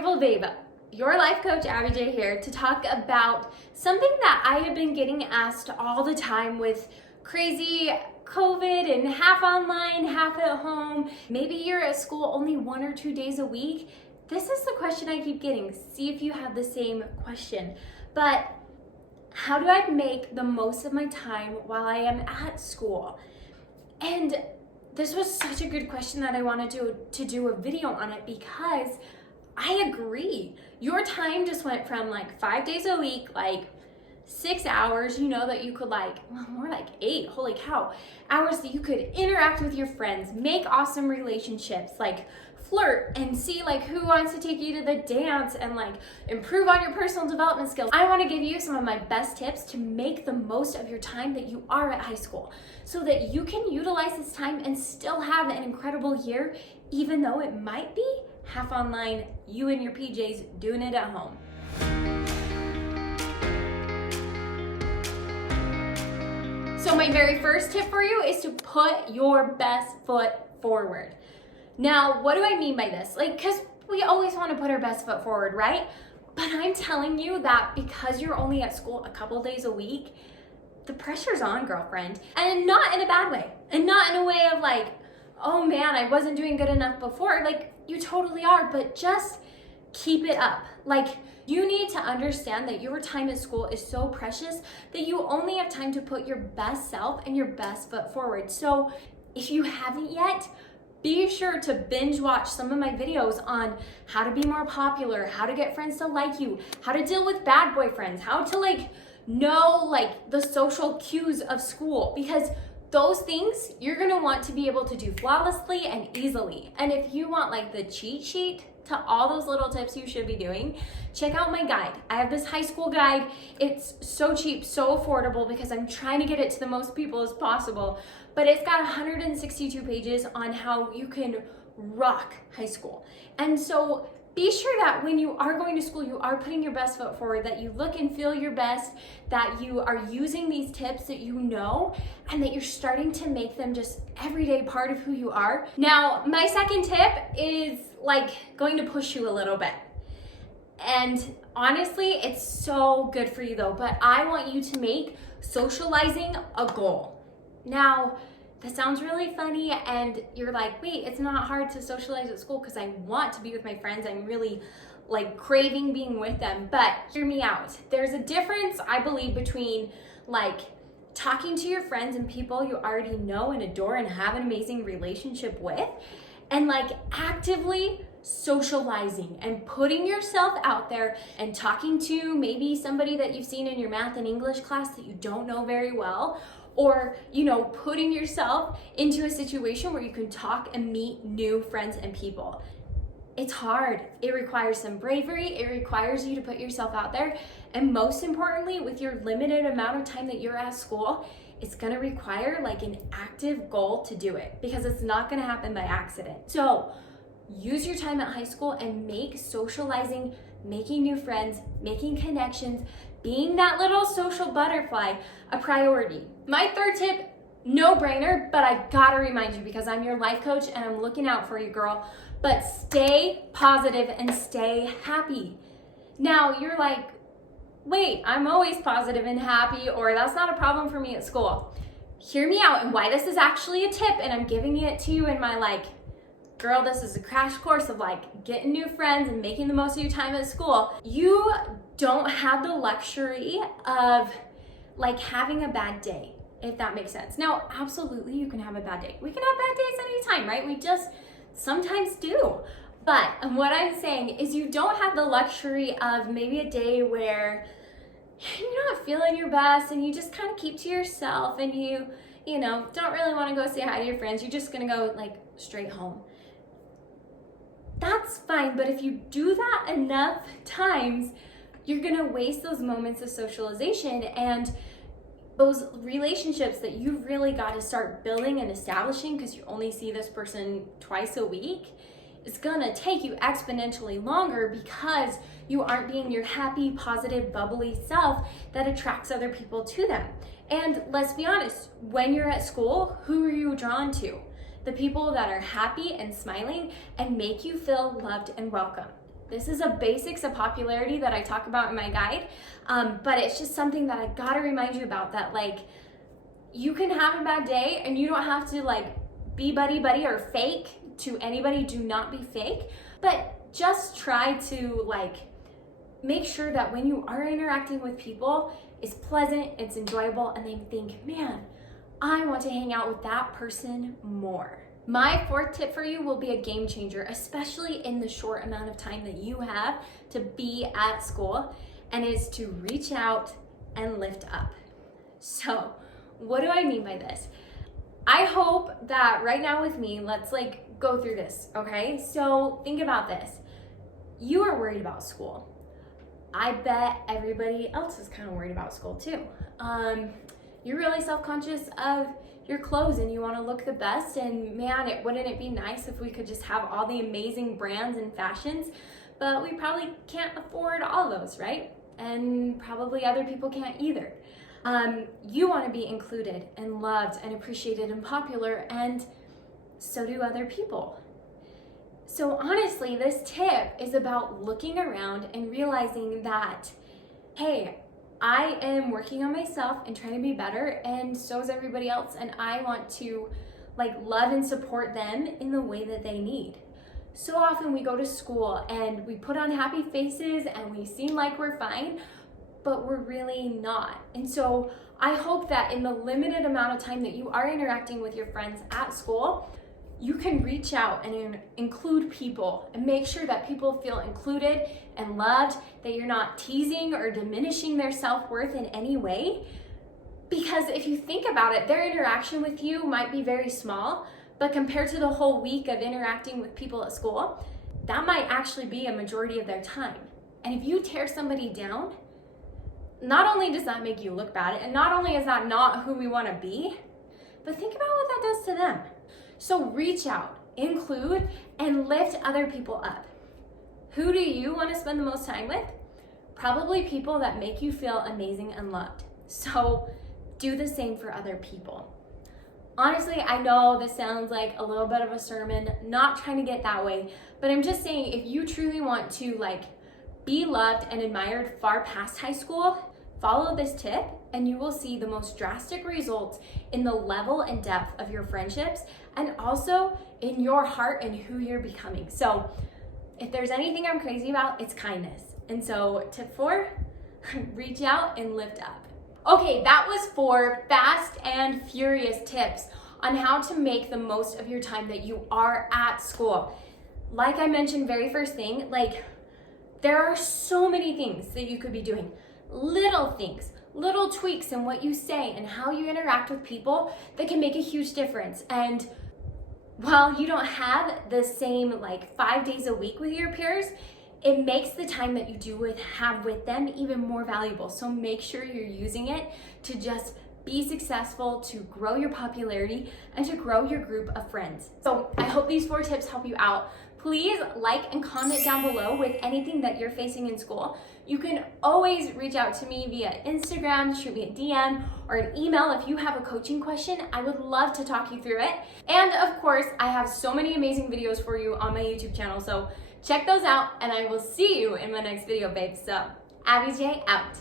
beautiful babe. Your life coach, Abby J here, to talk about something that I have been getting asked all the time with crazy COVID and half online, half at home. Maybe you're at school only 1 or 2 days a week. This is the question I keep getting. See if you have the same question. But how do I make the most of my time while I am at school? And this was such a good question that I wanted to do a video on it, because I agree. Your time just went from like 5 days a week, like 6 hours, that you could more like 8, holy cow, hours that you could interact with your friends, make awesome relationships, flirt and see who wants to take you to the dance and improve on your personal development skills. I want to give you some of my best tips to make the most of your time that you are at high school so that you can utilize this time and still have an incredible year, even though it might be half online, you in your PJs doing it at home. So my very first tip for you is to put your best foot forward. Now, what do I mean by this? Because we always want to put our best foot forward, right? But I'm telling you that because you're only at school a couple days a week, the pressure's on, girlfriend. And not in a bad way. And not in a way of oh man, I wasn't doing good enough before. You totally are, but just keep it up. You need to understand that your time at school is so precious that you only have time to put your best self and your best foot forward. So if you haven't yet, be sure to binge watch some of my videos on how to be more popular, how to get friends to like you, how to deal with bad boyfriends, how to know the social cues of school, because those things you're gonna want to be able to do flawlessly and easily. And if you want the cheat sheet to all those little tips you should be doing, check out my guide. I have this high school guide. It's so cheap, so affordable, because I'm trying to get it to the most people as possible. But it's got 162 pages on how you can rock high school. And so be sure that when you are going to school, you are putting your best foot forward, that you look and feel your best, that you are using these tips that you know, and that you're starting to make them just everyday part of who you are. Now, my second tip is going to push you a little bit. And honestly, it's so good for you though, but I want you to make socializing a goal. Now, that sounds really funny, and you're wait, it's not hard to socialize at school because I want to be with my friends. I'm really craving being with them. But hear me out. There's a difference, I believe, between talking to your friends and people you already know and adore and have an amazing relationship with, and actively socializing and putting yourself out there and talking to maybe somebody that you've seen in your math and English class that you don't know very well, or putting yourself into a situation where you can talk and meet new friends and people. It's hard. It requires some bravery. It requires you to put yourself out there. And most importantly, with your limited amount of time that you're at school, it's gonna require an active goal to do it, because it's not gonna happen by accident. So use your time at high school and make socializing, making new friends, making connections, being that little social butterfly a priority. My third tip, no brainer, but I gotta remind you because I'm your life coach and I'm looking out for you, girl. But stay positive and stay happy. Now you're wait, I'm always positive and happy, or that's not a problem for me at school. Hear me out and why this is actually a tip, and I'm giving it to you in my girl, this is a crash course of getting new friends and making the most of your time at school. You don't have the luxury of having a bad day, if that makes sense. Now, absolutely, you can have a bad day. We can have bad days anytime, right? We just sometimes do. But what I'm saying is you don't have the luxury of maybe a day where you're not feeling your best and you just kind of keep to yourself and you don't really want to go say hi to your friends. You're just going to go straight home. That's fine, but if you do that enough times, you're gonna waste those moments of socialization and those relationships that you've really got to start building and establishing, because you only see this person twice a week. It's gonna take you exponentially longer because you aren't being your happy, positive, bubbly self that attracts other people to them. And let's be honest, when you're at school, who are you drawn to? The people that are happy and smiling and make you feel loved and welcome. This is a basics of popularity that I talk about in my guide, but it's just something that I gotta remind you about, that like you can have a bad day and you don't have to like be buddy or fake to anybody. Do not be fake, but just try to like make sure that when you are interacting with people, it's pleasant, it's enjoyable, and they think, man, I want to hang out with that person more. My fourth tip for you will be a game changer, especially in the short amount of time that you have to be at school, and is to reach out and lift up. So, what do I mean by this? I hope that right now with me, let's like go through this, okay? So think about this. You are worried about school. I bet everybody else is kind of worried about school too. You're really self-conscious of your clothes and you want to look the best, and man, wouldn't it be nice if we could just have all the amazing brands and fashions, but we probably can't afford all those, right? And probably other people can't either. You want to be included and loved and appreciated and popular, and so do other people. So honestly, this tip is about looking around and realizing that, hey, I am working on myself and trying to be better, and so is everybody else, and I want to like love and support them in the way that they need. So often we go to school and we put on happy faces and we seem like we're fine, but we're really not. And so I hope that in the limited amount of time that you are interacting with your friends at school, you can reach out and include people and make sure that people feel included and loved, that you're not teasing or diminishing their self-worth in any way. Because if you think about it, their interaction with you might be very small, but compared to the whole week of interacting with people at school, that might actually be a majority of their time. And if you tear somebody down, not only does that make you look bad, and not only is that not who we want to be, but think about what that does to them. So reach out, include, and lift other people up. Who do you want to spend the most time with? Probably people that make you feel amazing and loved. So do the same for other people. Honestly, I know this sounds like a little bit of a sermon, not trying to get that way, but I'm just saying, if you truly want to like be loved and admired far past high school, follow this tip and you will see the most drastic results in the level and depth of your friendships, and also in your heart and who you're becoming. So if there's anything I'm crazy about, it's kindness. And so tip 4, reach out and lift up. Okay, that was 4 fast and furious tips on how to make the most of your time that you are at school. Like I mentioned very first thing, like there are so many things that you could be doing. Little things, little tweaks in what you say and how you interact with people that can make a huge difference. And while you don't have the same like 5 days a week with your peers, it makes the time that you do have with them even more valuable. So make sure you're using it to just be successful, to grow your popularity, and to grow your group of friends. So I hope these 4 tips help you out. Please like and comment down below with anything that you're facing in school. You can always reach out to me via Instagram, shoot me a DM, or an email if you have a coaching question. I would love to talk you through it. And of course, I have so many amazing videos for you on my YouTube channel, so check those out, and I will see you in my next video, babes. So, Abby J out.